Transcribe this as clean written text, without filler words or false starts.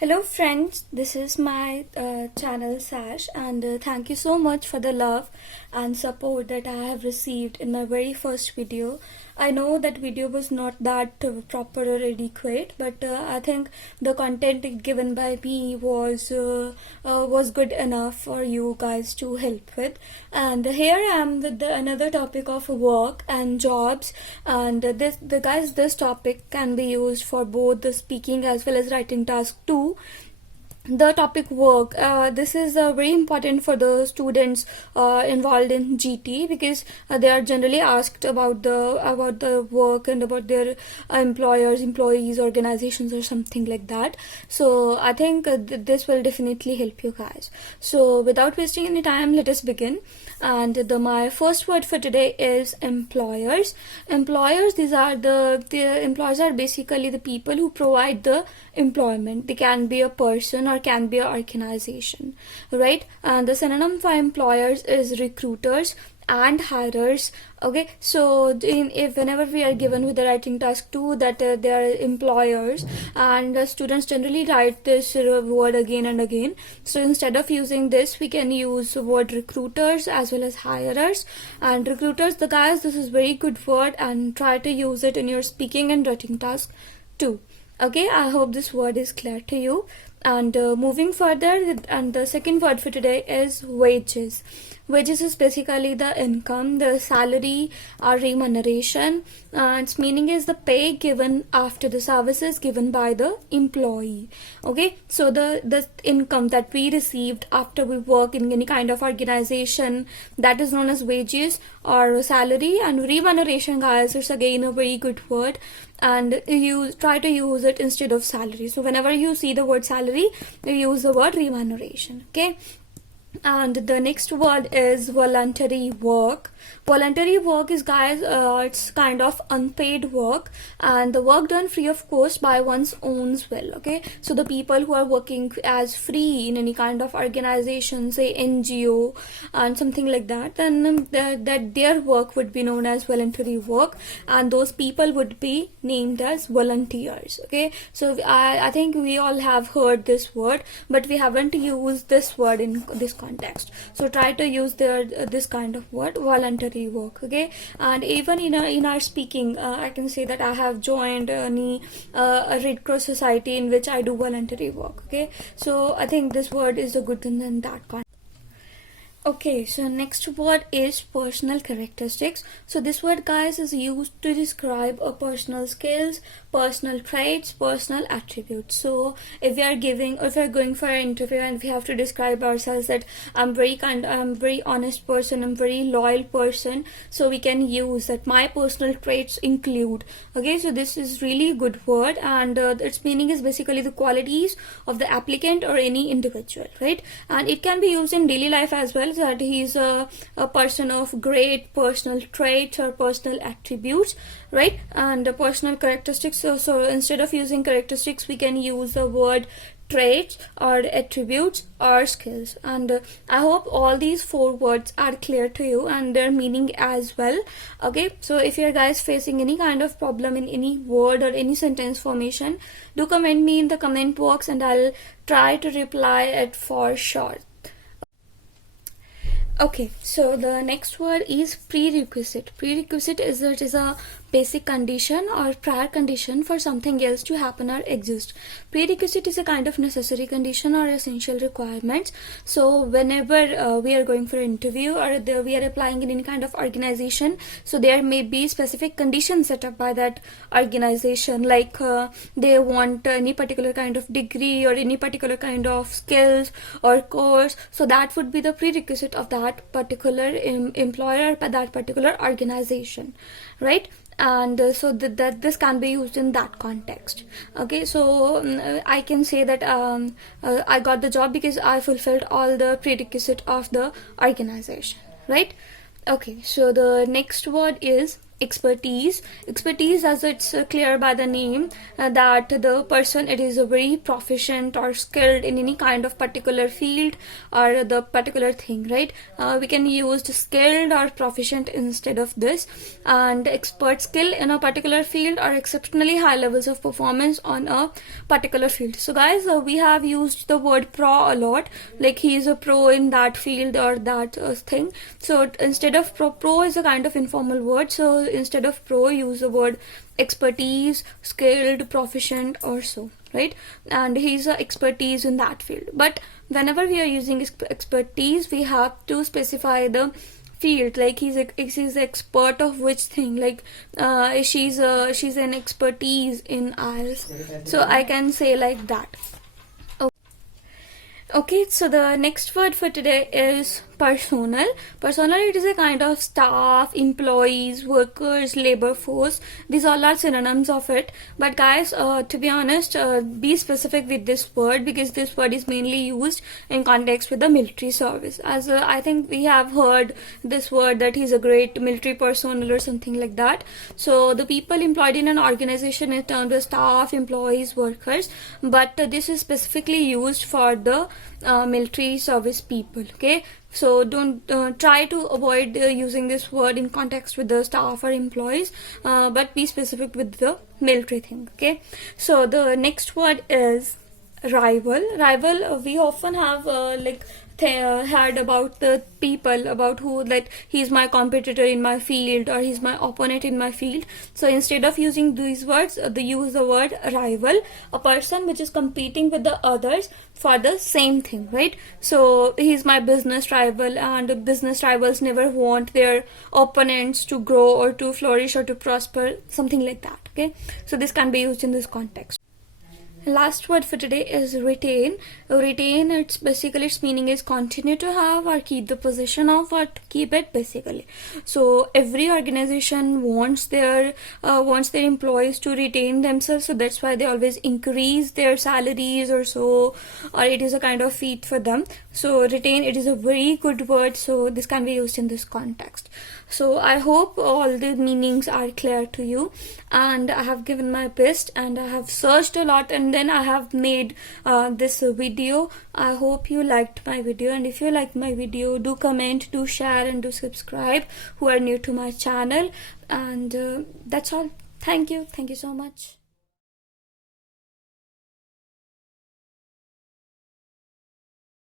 Hello friends, this is my channel Sash, and thank you so much for the love and support that I have received in my very first video. I know that video was not that proper or adequate, but I think the content given by me was good enough for you guys to help with. And here I am with another topic of work and jobs, and this topic can be used for both the speaking as well as writing task too. The topic work, this is very important for the students involved in GT, because they are generally asked about the work and about their employees, organizations, or something like that. So I think this will definitely help you guys. So without wasting any time, let us begin. And my first word for today is employers. Employers, the employers are basically the people who provide the employment. They can be a person or can be an organization, right? And the synonym for employers is recruiters and hirers. Okay, so if whenever we are given with the writing task 2 that they are employers, and students generally write this word again and again, so instead of using this we can use the word recruiters as well as hirers. And recruiters, the guys, this is very good word, and try to use it in your speaking and writing task too. Okay, I hope this word is clear to you. And moving further, and the second word for today is wages. Wages is basically the income, the salary or remuneration. Its meaning is the pay given after the services given by the employee. Okay, so the income that we received after we work in any kind of organization, that is known as wages or salary. And remuneration, guys, is again a very good word, and you try to use it instead of salary. So whenever you see the word salary, you use the word remuneration. Okay, and the next word is voluntary work. Voluntary work is, guys, it's kind of unpaid work, and the work done free of cost by one's own will. Okay, so the people who are working as free in any kind of organization, say NGO and something like that, then that their work would be known as voluntary work, and those people would be named as volunteers. Okay, so I think we all have heard this word, but we haven't used this word in this context. So try to use this kind of word, voluntary work. Okay, and even in our speaking, I can say that I have joined a Red Cross society in which I do voluntary work. Okay, so I think this word is a good one in that context. Okay, so next word is personal characteristics. So this word, guys, is used to describe a personal skills, personal traits, personal attributes. So if we are going for an interview and we have to describe ourselves that I'm very honest person, I'm very loyal person, so we can use that my personal traits include. Okay, so this is really a good word, and its meaning is basically the qualities of the applicant or any individual, right? And it can be used in daily life as well, that he's a person of great personal traits or personal attributes, right? And personal characteristics, so instead of using characteristics, we can use the word traits or attributes or skills. And I hope all these 4 words are clear to you and their meaning as well. Okay, so if you're guys facing any kind of problem in any word or any sentence formation, do comment me in the comment box and I'll try to reply it for sure. Okay, so the next word is prerequisite. Prerequisite is a basic condition or prior condition for something else to happen or exist. Prerequisite is a kind of necessary condition or essential requirements. So whenever we are going for an interview or we are applying in any kind of organization, so there may be specific conditions set up by that organization, like they want any particular kind of degree or any particular kind of skills or course. So that would be the prerequisite of that particular employer, that particular organization, right? And so that this can be used in that context. Okay, so I can say that I got the job because I fulfilled all the prerequisite of the organization, right? Okay, so the next word is expertise. Expertise, as it's clear by the name, that the person, it is a very proficient or skilled in any kind of particular field or the particular thing, right? We can use skilled or proficient instead of this. And expert skill in a particular field or exceptionally high levels of performance on a particular field. So guys, we have used the word pro a lot, like he is a pro in that field or that thing. So instead of pro is a kind of informal word, so instead of pro, use the word expertise, skilled, proficient or so, right? And he's a expertise in that field. But whenever we are using expertise, we have to specify the field, like he's expert of which thing, like she's an expertise in IELTS, so I can say like that. Okay, so the next word for today is personal. Personal, it is a kind of staff, employees, workers, labor force. These all are synonyms of it. But guys, to be honest, be specific with this word, because this word is mainly used in context with the military service. As I think we have heard this word that he's a great military personnel or something like that. So the people employed in an organization is termed as staff, employees, workers. But this is specifically used for the military service people. Okay, so don't try to avoid using this word in context with the staff or employees, but be specific with the military thing. Okay, so the next word is rival. Rival, we often have heard about the people, about who, like he's my competitor in my field or he's my opponent in my field. So instead of using these words, they use the word rival, a person which is competing with the others for the same thing, right? So he's my business rival, and business rivals never want their opponents to grow or to flourish or to prosper, something like that. Okay, so this can be used in this context. Last word for today is retain. Retain, it's basically, its meaning is continue to have or keep the position of, or to keep it, basically. So every organization wants their employees to retain themselves, so that's why they always increase their salaries or so, or it is a kind of feat for them. So retain, it is a very good word, so this can be used in this context. So I hope all the meanings are clear to you, and I have given my best, and I have searched a lot, and then I have made this video. I hope you liked my video, and if you liked my video, do comment, do share, and do subscribe who are new to my channel. And that's all. Thank you so much.